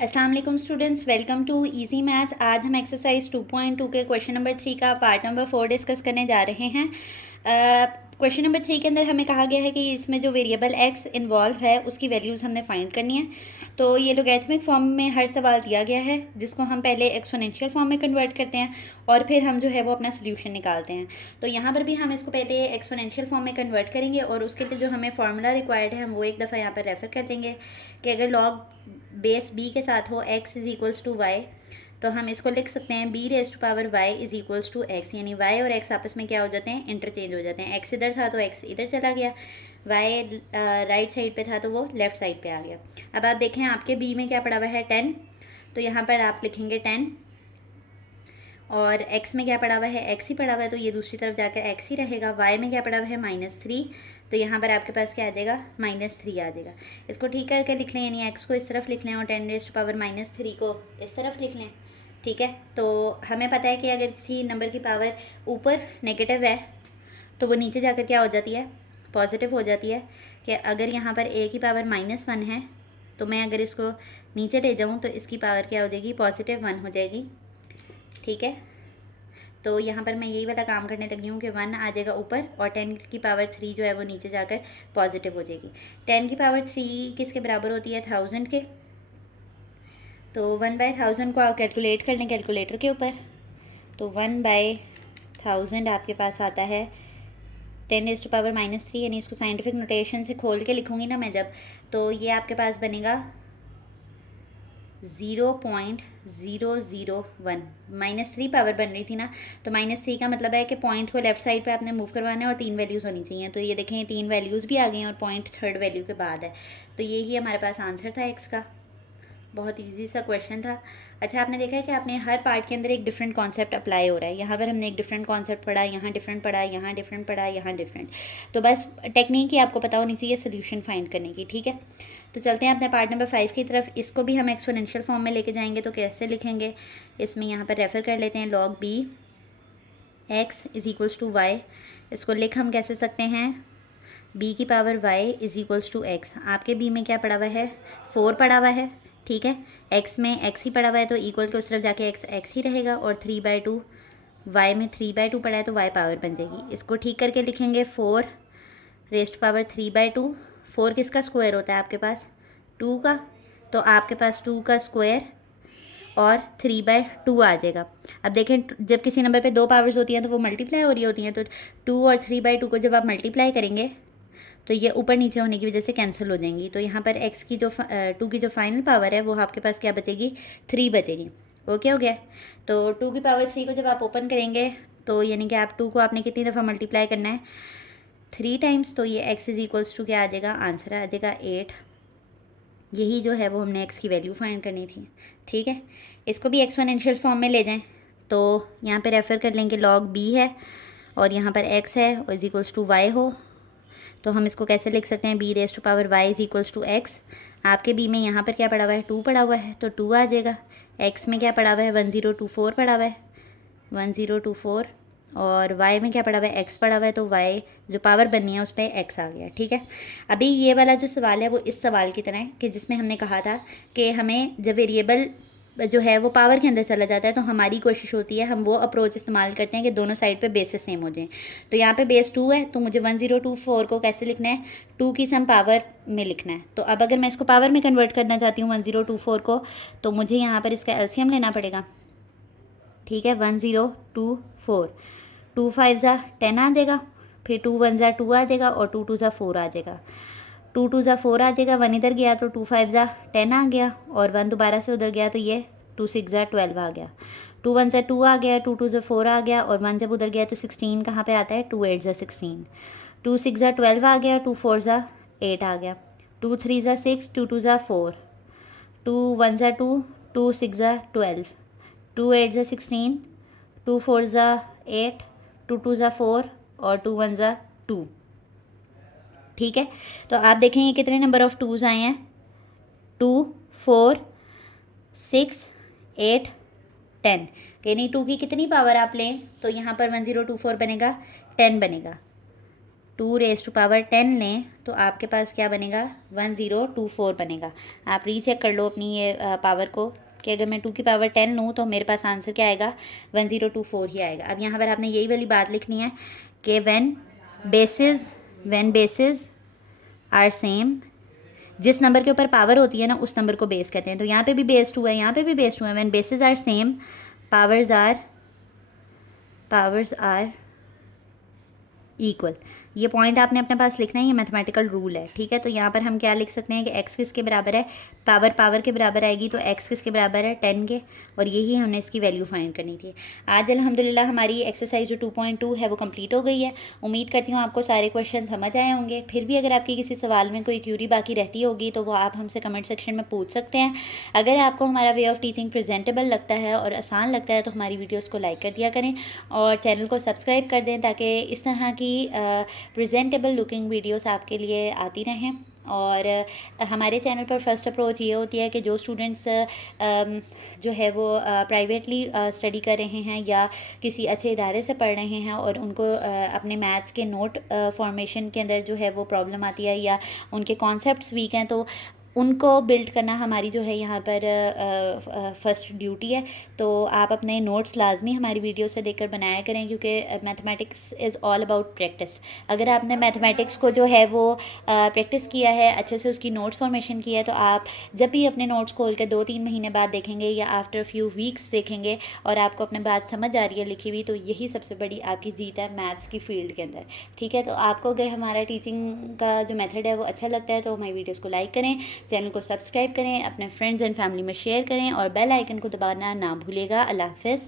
अस्सलाम वालेकुम students, welcome to easy maths. आज हम एक्सरसाइज 2.2 के क्वेश्चन नंबर 3 का पार्ट नंबर 4 डिस्कस करने जा रहे हैं। क्वेश्चन नंबर 3 के अंदर हमें कहा गया है कि इसमें जो वेरिएबल एक्स इन्वॉल्व है उसकी वैल्यूज़ हमने फाइंड करनी है। तो ये लोगैरिथमिक फॉर्म में हर सवाल दिया गया है जिसको हम पहले एक्सपोनेंशियल फॉर्म में कन्वर्ट करते हैं और फिर हम जो है वो अपना सोल्यूशन निकालते हैं। तो यहाँ पर भी हम इसको पहले एक्सपोनेंशियल फॉर्म में कन्वर्ट करेंगे और उसके लिए जो हमें फार्मूला रिक्वायर्ड है हम वो एक दफ़ा यहाँ पर रेफ़र कर देंगे कि अगर लॉग बेस बी के साथ हो x is equals to y, तो हम इसको लिख सकते हैं b raise to power y is equals to x, यानी y और x आपस में क्या हो जाते हैं, इंटरचेंज हो जाते हैं। x इधर था तो x इधर चला गया, y राइट साइड पे था तो वो लेफ़्ट साइड पे आ गया। अब आप देखें आपके b में क्या पड़ा हुआ है 10, तो यहाँ पर आप लिखेंगे 10 और x में क्या पड़ा हुआ है, x ही पड़ा हुआ है तो ये दूसरी तरफ जाकर x ही रहेगा। y में क्या पड़ा हुआ है -3, तो यहाँ पर आपके पास क्या आ जाएगा, -3 आ जाएगा। इसको ठीक करके लिख लें, यानी x को इस तरफ लिख लें और 10 रेज़ टू पावर -3 को इस तरफ लिख लें। ठीक है, तो हमें पता है कि अगर किसी नंबर की पावर ऊपर नेगेटिव है तो वो नीचे जाकर क्या हो जाती है, पॉजिटिव हो जाती है। कि अगर यहाँ पर a की पावर -1 है तो मैं अगर इसको नीचे ले जाऊँ तो इसकी पावर क्या हो जाएगी, +1 हो जाएगी। ठीक है, तो यहाँ पर मैं यही वाला काम करने लगी हूँ कि 1 आ जाएगा ऊपर और 10 की पावर 3 जो है वो नीचे जाकर पॉजिटिव हो जाएगी। 10 की पावर 3 किसके बराबर होती है, 1000 के। तो 1/1000 को आप कैलकुलेट कर लें कैलकुलेटर के ऊपर, तो 1/1000 आपके पास आता है 10 रेज़ टू पावर -3, यानी इसको साइंटिफिक नोटेशन से खोल के लिखूँगी ना मैं जब, तो ये आपके पास बनेगा 0.001। -3 पावर बन रही थी ना, तो -3 का मतलब है कि पॉइंट को लेफ्ट साइड पे आपने मूव करवाना है और 3 वैल्यूज़ होनी चाहिए। तो ये देखें 3 वैल्यूज़ भी आ गई हैं और पॉइंट थर्ड वैल्यू के बाद है। तो यही हमारे पास आंसर था एक्स का। बहुत इजी सा क्वेश्चन था। अच्छा, आपने देखा है कि आपने हर पार्ट के अंदर एक डिफरेंट कॉन्सेप्ट अप्लाई हो रहा है। यहाँ पर हमने एक डिफरेंट कॉन्सेप्ट पढ़ा, यहाँ डिफरेंट पढ़ा, यहाँ डिफरेंट पढ़ा, यहाँ डिफरेंट। तो बस टेक्निक ही आपको पता होनी चाहिए सोल्यूशन फाइंड करने की। ठीक है, तो चलते हैं अपने पार्ट नंबर 5 की तरफ। इसको भी हम एक्सपोनेंशियल फॉर्म में लेके जाएंगे, तो कैसे लिखेंगे, इसमें यहाँ पर रेफ़र कर लेते हैं log b x is equals to y. इसको लिख हम कैसे सकते हैं, b की power y is equals to x. आपके b में क्या पड़ा हुआ है, 4 पड़ा हुआ है। ठीक है, x में x ही पड़ा हुआ है तो इक्वल के उस तरफ जाके x ही रहेगा और 3/2 y में 3/2 पड़ा है तो y पावर बन जाएगी। इसको ठीक करके लिखेंगे 4 रेज़ टू पावर 3/2। 4 किसका स्क्वायर होता है आपके पास, 2 का, तो आपके पास 2 का स्क्वायर और 3/2 आ जाएगा। अब देखें जब किसी नंबर पे 2 पावर्स होती हैं तो वो मल्टीप्लाई हो रही होती हैं, तो 2 और 3/2 को जब आप मल्टीप्लाई करेंगे तो ये ऊपर नीचे होने की वजह से कैंसिल हो जाएंगी। तो यहाँ पर x की जो 2 की जो फाइनल पावर है वो आपके पास क्या बचेगी, 3 बचेगी। ओके हो गया। तो 2 की पावर 3 को जब आप ओपन करेंगे तो यानी कि आप 2 को आपने कितनी दफ़ा मल्टीप्लाई करना है, 3 टाइम्स। तो ये x इज़ इक्वल्स टू क्या आ जाएगा, आंसर आ जाएगा 8। यही जो है वो हमने x की वैल्यू फाइंड करनी थी। ठीक है, इसको भी एक्सपोनेंशियल फॉर्म में ले जाएं तो यहाँ पे रेफ़र कर लेंगे लॉग b है और यहाँ पर x है और इज़ इक्वल्स टू y हो, तो हम इसको कैसे लिख सकते हैं, b raise to power y is equals to x. आपके b में यहाँ पर क्या पड़ा हुआ है, 2 पड़ा हुआ है तो 2 आ जाएगा। x में क्या पड़ा हुआ है, 1024 पड़ा हुआ है, 1024, और y में क्या पड़ा हुआ है, x पड़ा हुआ है तो y जो पावर बननी है उस पर x आ गया। ठीक है, अभी ये वाला जो सवाल है वो इस सवाल की तरह है कि जिसमें हमने कहा था कि हमें जब वेरिएबल जो है वो पावर के अंदर चला जाता है तो हमारी कोशिश होती है, हम वो अप्रोच इस्तेमाल करते हैं कि दोनों साइड पे बेसेस सेम हो जाएं। तो यहाँ पे बेस 2 है तो मुझे 1024 को कैसे लिखना है, 2 की सम पावर में लिखना है। तो अब अगर मैं इसको पावर में कन्वर्ट करना चाहती हूँ 1024 को, तो मुझे यहाँ पर इसका एलसीएम लेना पड़ेगा। ठीक है, 1024, 2 5 ज़ा 10 आ जाएगा, फिर 2 1 ज़ा 2 आ जाएगा और 2 2 ज़ा 4 आ जाएगा। 2 2 ज़ा 4 आ जाएगा, 1 इधर गया तो 2 5 ज़ा 10 आ गया और 1 दोबारा से उधर गया तो ये 2 6 ज़ा 12 आ गया। 2 1 ज़ा 2 आ गया, 2 2 ज़ा 4 आ गया और 1 जब उधर गया तो 16 कहाँ पे आता है, 2 8 ज़ा 16, 2 6 ज़ा 12 आ गया, 2 4 ज़ा 8 आ गया, 2 3 ज़ा 6, 2 2 ज़ा 4, 2 1 ज़ा 2, 2 6 ज़ा 12, 2 8 ज़ा 16, 2 4 ज़ा 8, 2 2 ज़ा 4 और 2 1 ज़ा 2। ठीक है, तो आप देखें ये कितने नंबर ऑफ़ 2s आए हैं, 2 4 6 8 10, यानी 2 की कितनी पावर आप लें तो यहाँ पर 1024 बनेगा, 10 बनेगा। 2⁻10 लें तो आपके पास क्या बनेगा 1024 बनेगा। आप रीचेक कर लो अपनी ये पावर को कि अगर मैं 2 की पावर 10 लूँ तो मेरे पास आंसर क्या आएगा 1024 ही आएगा। अब यहाँ पर आपने यही वाली बात लिखनी है कि व्हेन बेसिस आर सेम, जिस नंबर के ऊपर पावर होती है ना उस नंबर को बेस कहते हैं। तो यहाँ पे भी बेस 2 है, यहाँ पे भी बेस 2 है। When bases are same powers are equal. ये पॉइंट आपने अपने पास लिखना है, ये मैथमेटिकल रूल है, ठीक है। तो यहाँ पर हम क्या लिख सकते हैं कि x किसके बराबर है, पावर के बराबर आएगी तो x किसके बराबर है 10 के, और यही हमने इसकी वैल्यू फाइंड करनी थी। आज अल्हम्दुलिल्लाह हमारी एक्सरसाइज जो 2.2 है वो कंप्लीट हो गई है। उम्मीद करती हूँ आपको सारे क्वेश्चन समझ आए होंगे। फिर भी अगर आपकी किसी सवाल में कोई क्यूरी बाकी रहती होगी तो वो आप हमसे कमेंट सेक्शन में पूछ सकते हैं। अगर आपको हमारा वे ऑफ टीचिंग प्रेजेंटेबल लगता है और आसान लगता है तो हमारी वीडियोज़ को लाइक कर दिया करें और चैनल को सब्सक्राइब कर दें ताकि इस तरह की प्रेजेंटेबल लुकिंग वीडियोस आपके लिए आती रहें। और हमारे चैनल पर फर्स्ट अप्रोच ये होती है कि जो स्टूडेंट्स जो है वो प्राइवेटली स्टडी कर रहे हैं या किसी अच्छे इदारे से पढ़ रहे हैं और उनको अपने मैथ्स के नोट फॉर्मेशन के अंदर जो है वो प्रॉब्लम आती है या उनके कॉन्सेप्ट्स वीक हैं तो उनको बिल्ड करना हमारी जो है यहाँ पर फर्स्ट ड्यूटी है। तो आप अपने नोट्स लाजमी हमारी वीडियो से देखकर बनाया करें क्योंकि mathematics is all about practice. अगर आपने मैथमेटिक्स को जो है वो प्रैक्टिस किया है, अच्छे से उसकी नोट्स फॉर्मेशन किया है, तो आप जब भी अपने नोट्स खोल के 2-3 महीने बाद देखेंगे या आफ्टर फ्यू वीक्स देखेंगे और आपको अपने बात समझ आ रही है लिखी हुई, तो यही सबसे बड़ी आपकी जीत है मैथ्स की फील्ड के अंदर, ठीक है। तो आपको अगर हमारा टीचिंग का जो मेथड है वो अच्छा लगता है तो हमारी वीडियोज़ को लाइक करें, चैनल को सब्सक्राइब करें, अपने फ्रेंड्स एंड फैमिली में शेयर करें और बेल आइकन को दबाना ना भूलिएगा। अल्लाह हाफ़िज़।